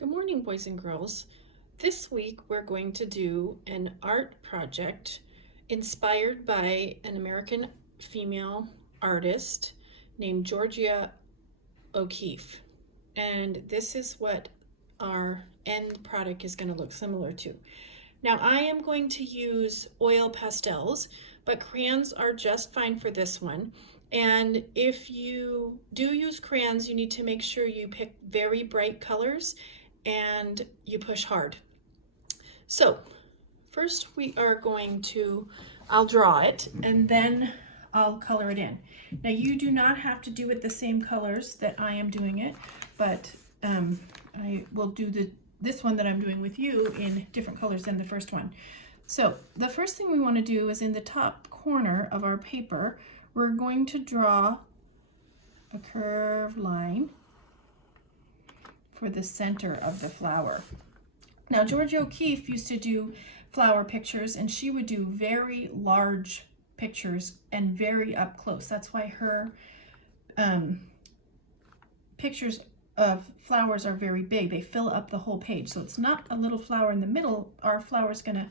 Good morning, boys and girls. This week we're going to do an art project inspired by an American female artist named Georgia O'Keeffe. And this is what our end product is going to look similar to. Now I am going to use oil pastels, but crayons are just fine for this one. And if you do use crayons, you need to make sure you pick very bright colors and you push hard. So first I'll draw it and then I'll color it in. Now you do not have to do it the same colors that I am doing it, but I will do this one that I'm doing with you in different colors than the first one. So the first thing we want to do is in the top corner of our paper, we're going to draw a curved line for the center of the flower. Now Georgia O'Keeffe used to do flower pictures, and she would do very large pictures and very up close. That's why her pictures of flowers are very big. They fill up the whole page. So it's not a little flower in the middle. Our flower is going to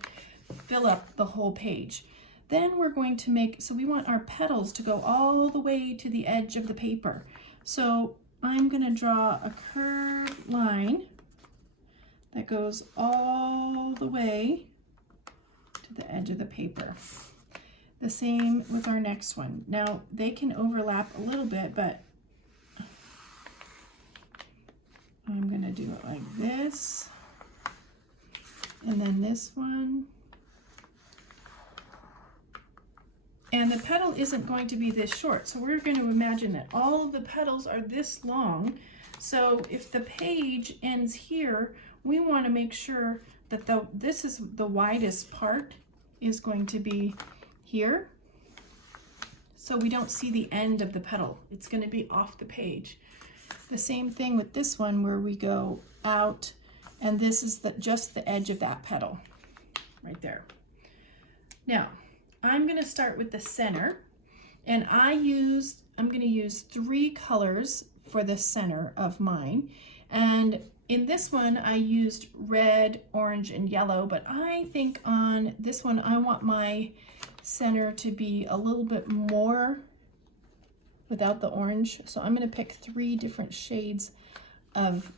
fill up the whole page. Then we're going to so we want our petals to go all the way to the edge of the paper. So I'm going to draw a curved line that goes all the way to the edge of the paper. The same with our next one. Now they can overlap a little bit, but I'm going to do it like this, and then this one. And the petal isn't going to be this short, so we're going to imagine that all of the petals are this long. So if the page ends here, we want to make sure that this is the widest part is going to be here, so we don't see the end of the petal. It's going to be off the page. The same thing with this one, where we go out, and this is just the edge of that petal right there. Now I'm going to start with the center, and I'm going to use 3 colors for the center of mine. And in this one I used red, orange, and yellow, but I think on this one I want my center to be a little bit more without the orange. So I'm going to pick 3 different shades of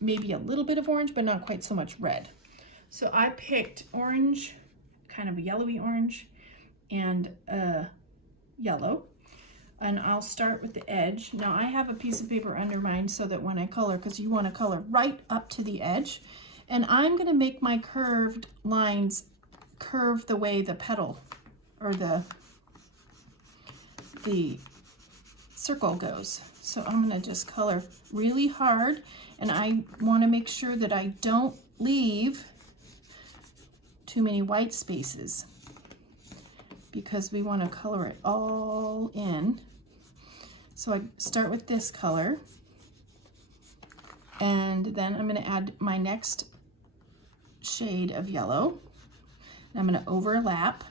maybe a little bit of orange, but not quite so much red. So I picked orange, kind of a yellowy orange, and yellow, and I'll start with the edge. Now I have a piece of paper under mine so that when I color, because you want to color right up to the edge, and I'm going to make my curved lines curve the way the petal or the circle goes. So I'm going to just color really hard, and I want to make sure that I don't leave too many white spaces, because we want to color it all in. So I start with this color, and then I'm going to add my next shade of yellow. And I'm going to overlap,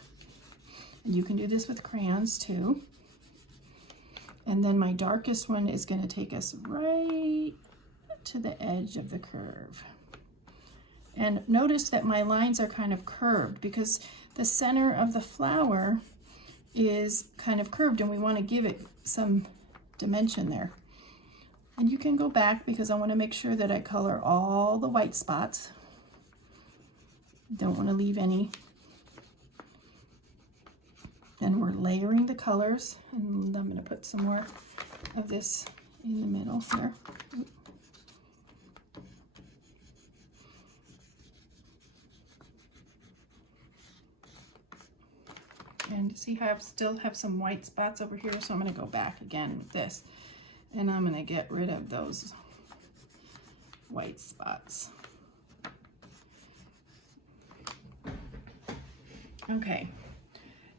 and you can do this with crayons too. And then my darkest one is going to take us right to the edge of the curve. And notice that my lines are kind of curved because the center of the flower is kind of curved, and we want to give it some dimension there. And you can go back because I want to make sure that I color all the white spots. Don't want to leave any. Then we're layering the colors, and I'm going to put some more of this in the middle here. And see how I still have some white spots over here, so I'm going to go back again with this, and I'm going to get rid of those white spots. Okay,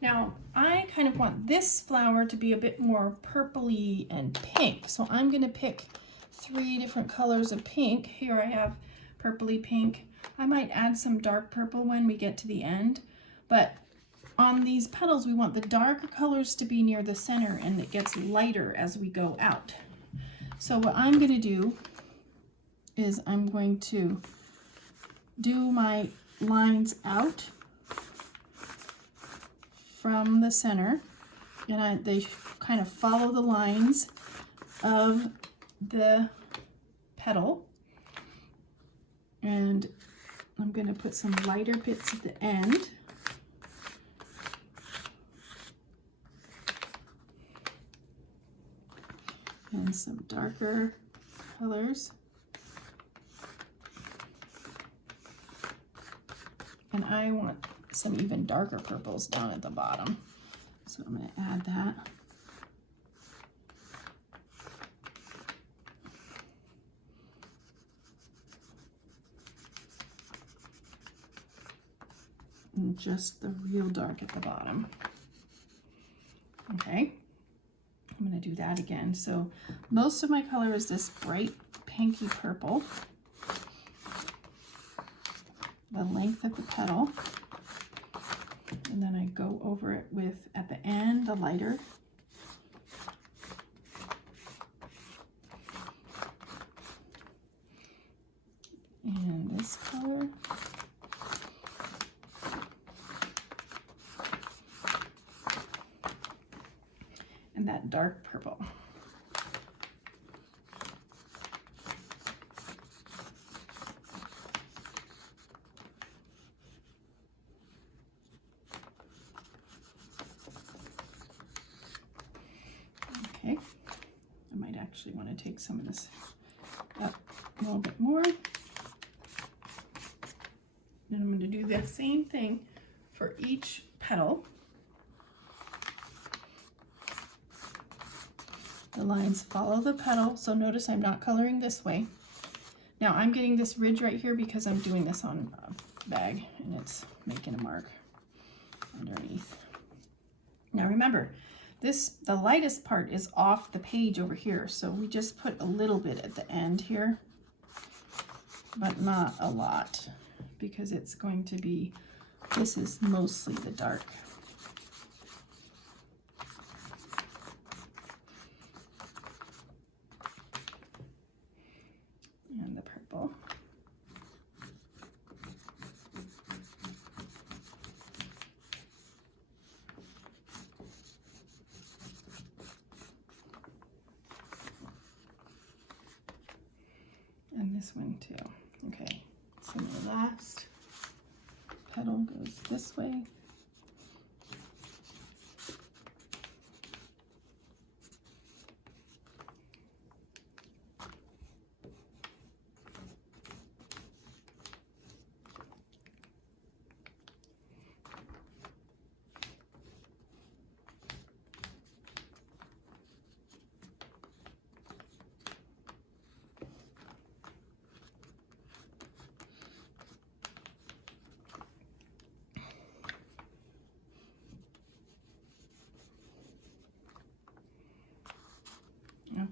now I kind of want this flower to be a bit more purpley and pink, so I'm going to pick 3 different colors of pink. Here I have purpley pink. I might add some dark purple when we get to the end, but on these petals, we want the darker colors to be near the center, and it gets lighter as we go out. So what I'm going to do is I'm going to do my lines out from the center, and they kind of follow the lines of the petal. And I'm going to put some lighter bits at the end. And some darker colors. And I want some even darker purples down at the bottom. So I'm going to add that. And just the real dark at the bottom. Okay, I'm going to do that again. So most of my color is this bright pinky purple. The length of the petal. And then I go over it with, at the end, the lighter. And this color. And that dark purple. Okay, I might actually want to take some of this up a little bit more. And I'm going to do the same thing for each petal. The lines follow the petal, so notice I'm not coloring this way. Now I'm getting this ridge right here because I'm doing this on a bag and it's making a mark underneath. Now remember, the lightest part is off the page over here, so we just put a little bit at the end here, but not a lot, because it's going to be, this is mostly the dark. And the purple. And this one too. Okay, so the last petal goes this way.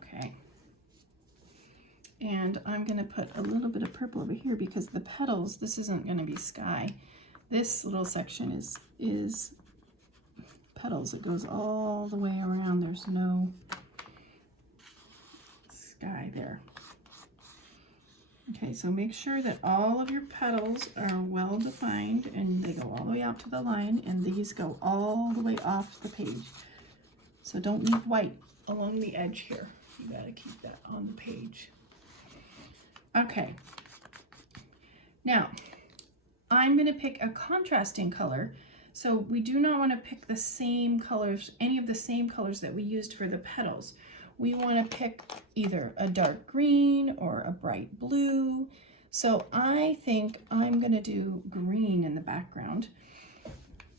Okay, and I'm going to put a little bit of purple over here because the petals, this isn't going to be sky. This little section is petals. It goes all the way around. There's no sky there. Okay, so make sure that all of your petals are well defined and they go all the way out to the line, and these go all the way off the page. So don't leave white along the edge here. You gotta keep that on the page. Okay, now I'm gonna pick a contrasting color. So we do not want to pick the same colors, any of the same colors that we used for the petals. We want to pick either a dark green or a bright blue. So I think I'm gonna do green in the background,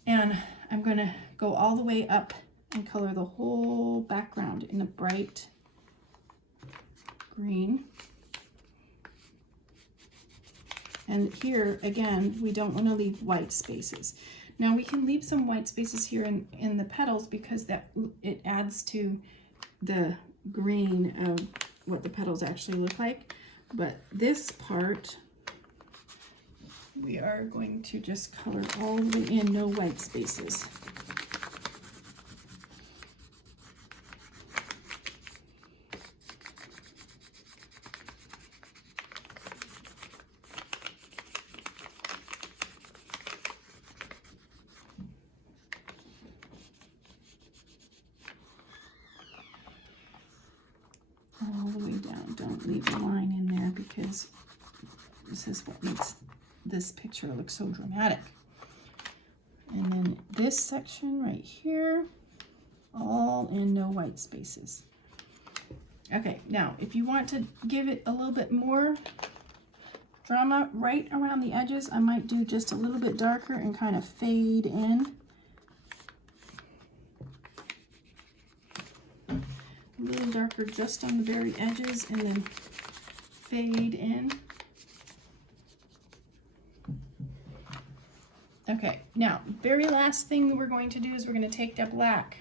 and I'm gonna go all the way up and color the whole background in a bright green. And here, again, we don't want to leave white spaces. Now we can leave some white spaces here in the petals because it adds to the green of what the petals actually look like. But this part, we are going to just color all the way in, no white spaces. leave a line in there because this is what makes this picture look so dramatic. And then this section right here, all in no white spaces. Okay, now if you want to give it a little bit more drama right around the edges, I might do just a little bit darker and kind of fade in. A little darker just on the very edges and then fade in. Okay, now very last thing we're going to do is we're going to take that black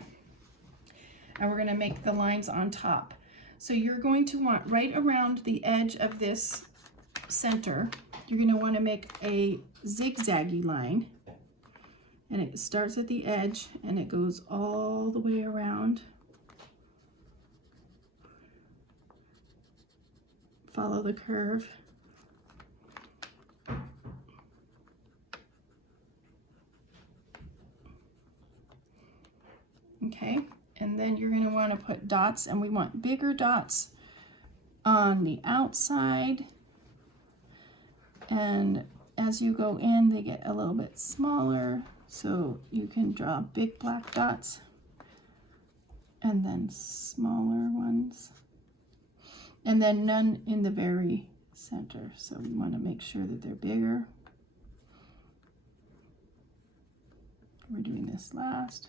and we're going to make the lines on top. So you're going to want right around the edge of this center, you're going to want to make a zigzaggy line, and it starts at the edge and it goes all the way around. Follow the curve. Okay, and then you're going to want to put dots, and we want bigger dots on the outside, and as you go in they get a little bit smaller, so you can draw big black dots and then smaller ones, and then none in the very center, so we want to make sure that they're bigger. We're doing this last.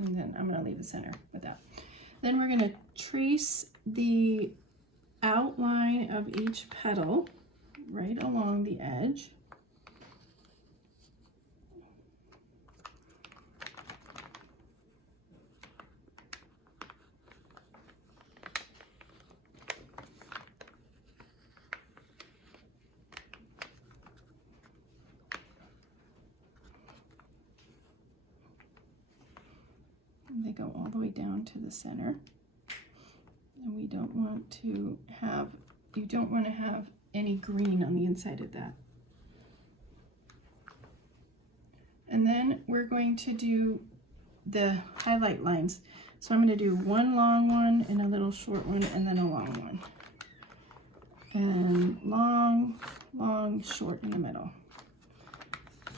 And then I'm going to leave the center with that. Then we're going to trace the outline of each petal right along the edge. They go all the way down to the center, and we don't want to have, you don't want to have any green on the inside of that. And then we're going to do the highlight lines. So I'm going to do one long one and a little short one and then a long one. And long, long, short in the middle.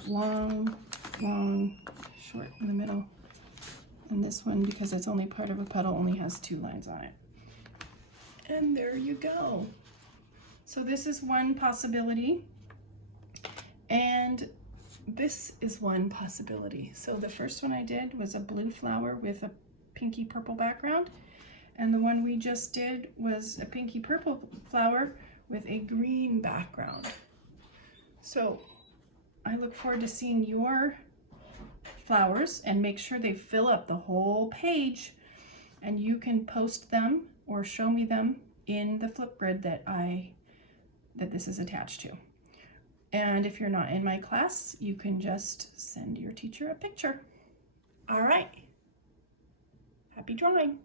Long, long, short in the middle. And this one, because it's only part of a petal, only has 2 lines on it. And there you go. So this is one possibility, and this is one possibility. So the first one I did was a blue flower with a pinky purple background, and the one we just did was a pinky purple flower with a green background. So I look forward to seeing your flowers, and make sure they fill up the whole page, and you can post them or show me them in the Flipgrid that this is attached to. And if you're not in my class, you can just send your teacher a picture. All right, happy drawing.